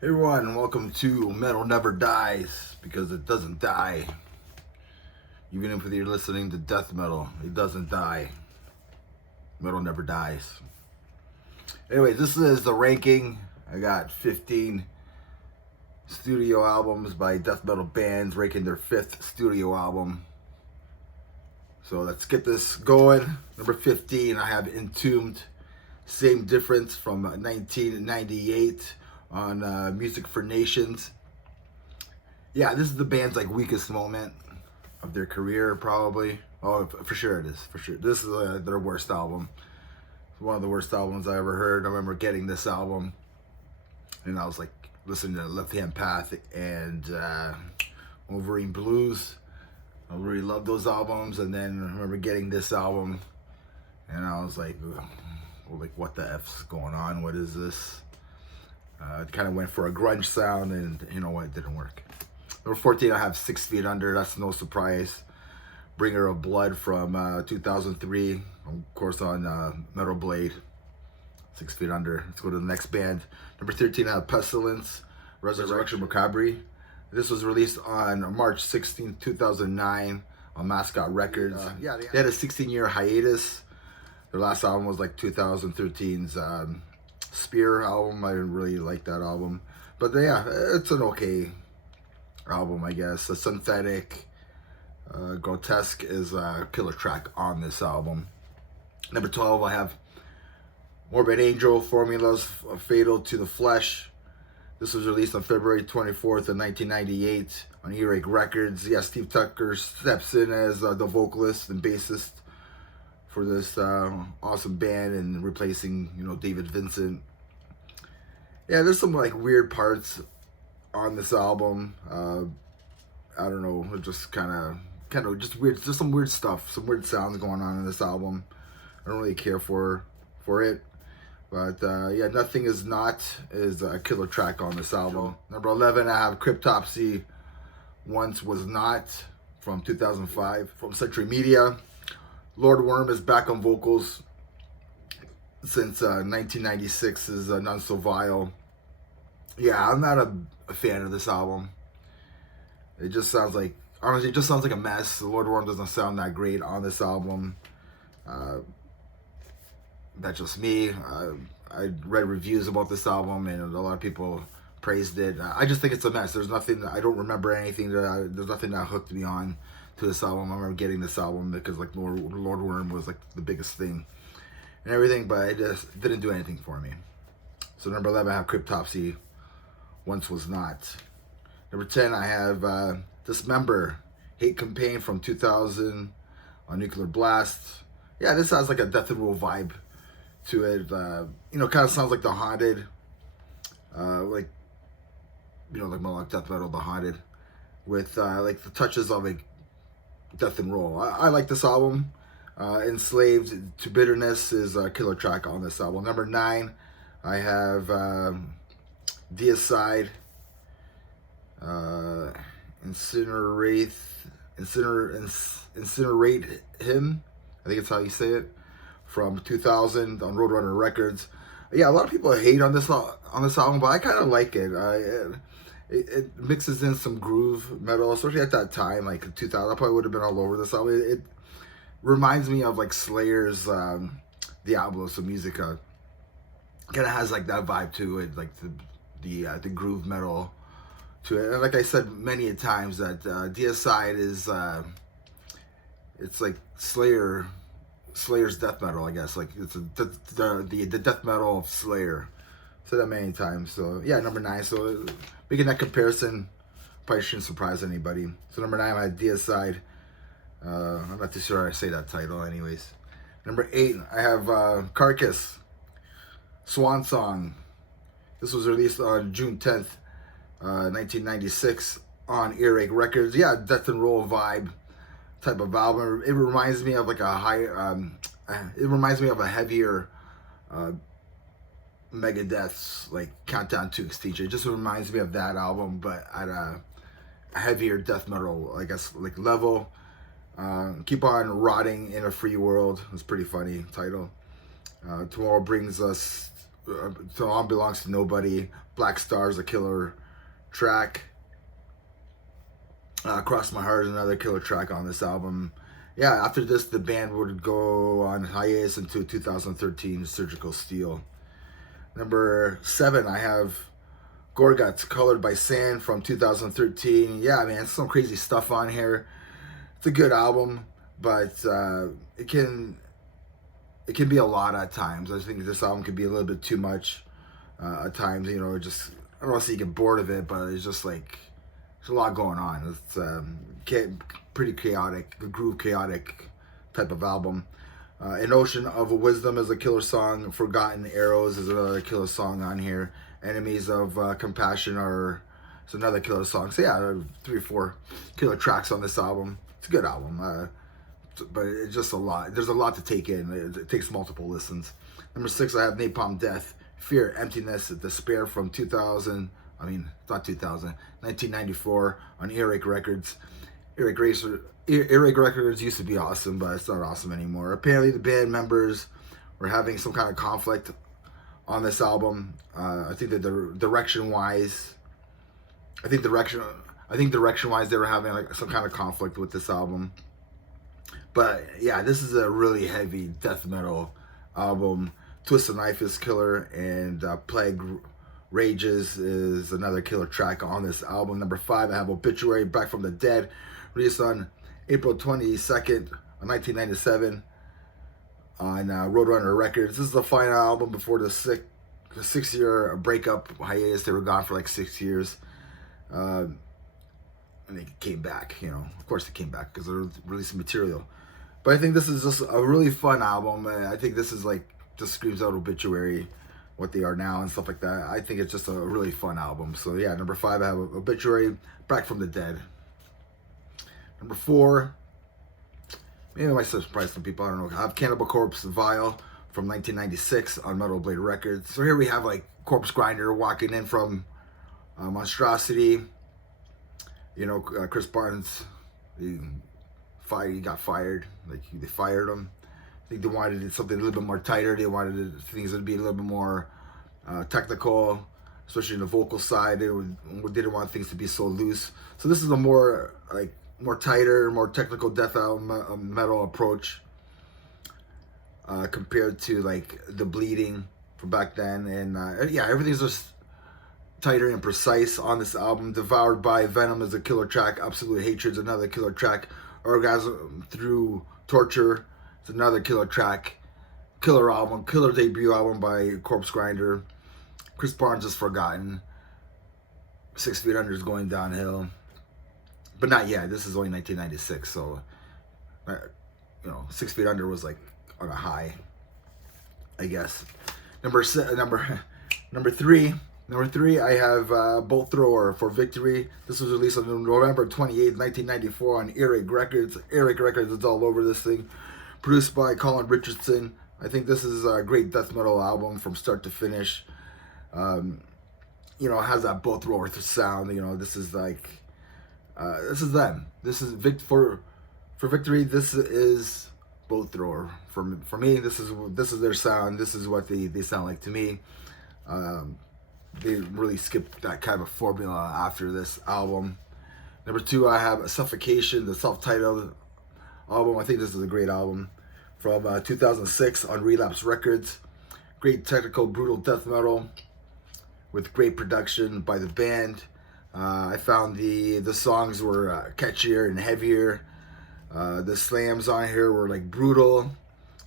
Hey everyone, welcome to Metal Never Dies because it doesn't die. Even if you're listening to death metal, it doesn't die. Metal never dies. Anyway, this is the ranking. I got 15 studio albums by death metal bands ranking their 5th studio album. So let's get this going. Number 15, I have Entombed. Same difference from 1998 on Music for Nations. Yeah, this is the band's like weakest moment of their career, probably. Oh, for sure it is. For sure, this is their worst album. It's one of the worst albums I ever heard. I remember getting this album, and I was like listening to Left Hand Path and Wolverine Blues. I really loved those albums, and then I remember getting this album, and I was like, what the F's going on? What is this? It kind of went for a grunge sound, and you know what? It didn't work. Number 14, I have 6 Feet Under. That's no surprise. Bringer of Blood from 2003. Of course, on Metal Blade. 6 Feet Under. Let's go to the next band. Number 13, I have Pestilence. Resurrection Macabre. This was released on March 16, 2009 on Mascot Records. They had a 16-year hiatus. Their last album was like 2013's Spear album. I didn't really like that album. But yeah, it's an okay album, I guess. A Synthetic, Grotesque is a killer track on this album. Number 12, I have Morbid Angel, Formulas Fatal to the Flesh. This was released on February 24th of 1998 on Earache Records. Yeah, Steve Tucker steps in as the vocalist and bassist for this awesome band and replacing, David Vincent. Yeah, there's some like weird parts on this album. I don't know, just kind of just weird. There's some weird stuff, some weird sounds going on in this album. I don't really care for it, but yeah, Nothing Is Not is a killer track on this album. Number 11, I have Cryptopsy, Once Was Not from 2005 from Century Media. Lord Worm is back on vocals since 1996's None So Vile. Yeah, I'm not a fan of this album. It just sounds like, honestly, it just sounds like a mess. The Lord Worm doesn't sound that great on this album. That's just me. I read reviews about this album, and a lot of people praised it. I just think it's a mess. There's nothing, I don't remember anything, there's nothing that hooked me on to this album. I remember getting this album because like Lord Worm was like the biggest thing and everything, but it just didn't do anything for me. So number 11, I have Cryptopsy, Once Was Not. Number 10, I have Dismember, Hate Campaign from 2000 on Nuclear Blast. Yeah, this has like a Death and Roll vibe to it. Kind of sounds like The Haunted. Like melodic death metal, The Haunted, with like the touches of like Death and Roll. I like this album. Enslaved to Bitterness is a killer track on this album. Number 9, I have Deicide, Incinerate Him. I think it's how you say it. From 2000 on Roadrunner Records. Yeah, a lot of people hate on this album, but I kind of like it. It mixes in some groove metal, especially at that time, like 2000. I probably would have been all over this album. It reminds me of like Slayer's Diablo Musica. Kind of has like that vibe to it, like the groove metal to it. And like I said many a times, that Deicide is it's like Slayer's death metal, I guess. Like it's the death metal of Slayer. Said that many times. So yeah, number 9. So making that comparison probably shouldn't surprise anybody. So number 9, I had Deicide. I'm not too sure I say that title, anyways. Number 8, I have Carcass, Swan Song. This was released on June 10th, 1996 on Earache Records. Yeah, Death and Roll vibe type of album. It reminds me of like it reminds me of a heavier Megadeth's like Countdown to Extinction. It just reminds me of that album, but at a heavier death metal, I guess, like level. Keep on Rotting in a Free World. It's a pretty funny title. Tomorrow Brings Us So All Belongs to Nobody. Black Star's a killer track. Cross My Heart is another killer track on this album. Yeah, after this, the band would go on hiatus until 2013, Surgical Steel. Number 7, I have Gorguts, Colored by Sand from 2013. Yeah, man, some crazy stuff on here. It's a good album, but it can be a lot at times. I think this album could be a little bit too much at times. You know, just I don't want to say you get bored of it, but it's just like there's a lot going on. It's pretty chaotic, a groove chaotic type of album. An Ocean of Wisdom is a killer song. Forgotten Arrows is another killer song on here. Enemies of Compassion is another killer song. So yeah, 3 or 4 killer tracks on this album. It's a good album, but it's just a lot. There's a lot to take in. It takes multiple listens. Number 6, I have Napalm Death, Fear, Emptiness, Despair from 1994 on Earache Records. Earache Records used to be awesome, but it's not awesome anymore. Apparently, the band members were having some kind of conflict on this album. I think that direction-wise, they were having like some kind of conflict with this album. But yeah, this is a really heavy death metal album. Twist the Knife is killer, and Plague Rages is another killer track on this album. Number 5, I have Obituary, Back from the Dead, released on April 22nd, 1997 on Roadrunner Records. This is the final album before the 6-year breakup hiatus. They were gone for like 6 years. And they came back, you know. Of course they came back because they're releasing material. But I think this is just a really fun album. I think this is like, just screams out Obituary, what they are now and stuff like that. I think it's just a really fun album. So yeah, number 5, I have Obituary, Back from the Dead. Number 4, maybe I might surprise some people, I don't know. I have Cannibal Corpse, Vile from 1996 on Metal Blade Records. So here we have like Corpse Grinder walking in from Monstrosity. You know, Chris Barnes, he got fired. Like, they fired him. I think they wanted something a little bit more tighter. They wanted things to be a little bit more technical, especially in the vocal side. They didn't want things to be so loose. So this is a more tighter, more technical death metal approach compared to like the Bleeding from back then. And yeah, everything's just tighter and precise on this album. Devoured by Venom is a killer track. Absolute Hatred is another killer track. Orgasm Through Torture is another killer track. Killer album, killer debut album by Corpse Grinder. Chris Barnes is Forgotten. 6 Feet Under is going downhill. But not yet. This is only 1996, so you know, 6 Feet Under was like on a high, I guess. Number 3, I have Bolt Thrower for Victory. This was released on November 28th, 1994 on Earache Records. Earache Records is all over this thing. Produced by Colin Richardson. I think this is a great death metal album from start to finish. You know, it has that Bolt Thrower sound. You know, this is like, this is them. This is for Victory. This is Bolt Thrower. For me, this is their sound. This is what they sound like to me. They really skipped that kind of formula after this album. Number 2, I have Suffocation, the self-titled album. I think this is a great album from 2006 on Relapse Records. Great technical, brutal death metal with great production by the band. I found the songs were catchier and heavier. The slams on here were like brutal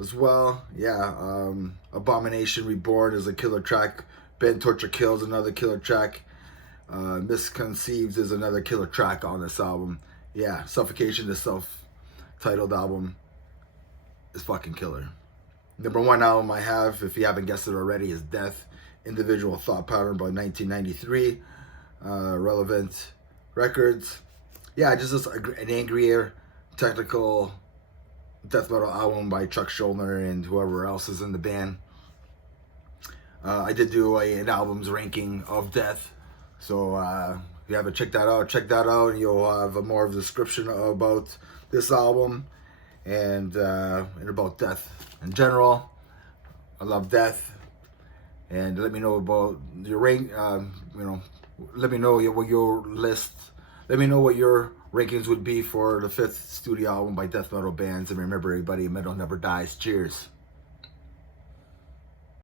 as well. Yeah, Abomination Reborn is a killer track. Ben Torture Kills, another killer track. Misconceived is another killer track on this album. Yeah, Suffocation, the self-titled album, is fucking killer. Number 1 album I have, if you haven't guessed it already, is Death, Individual Thought Pattern by 1993. Relevant Records. Yeah, just an angrier, technical death metal album by Chuck Schuldiner and whoever else is in the band. I did do an albums ranking of Death, so if you haven't checked that out, and you'll have a more of a description about this album and about Death in general. I love Death, And let me know about your rank. Let me know what your list. Let me know what your rankings would be for the 5th studio album by Death Metal Bands. And remember, everybody, metal never dies. Cheers.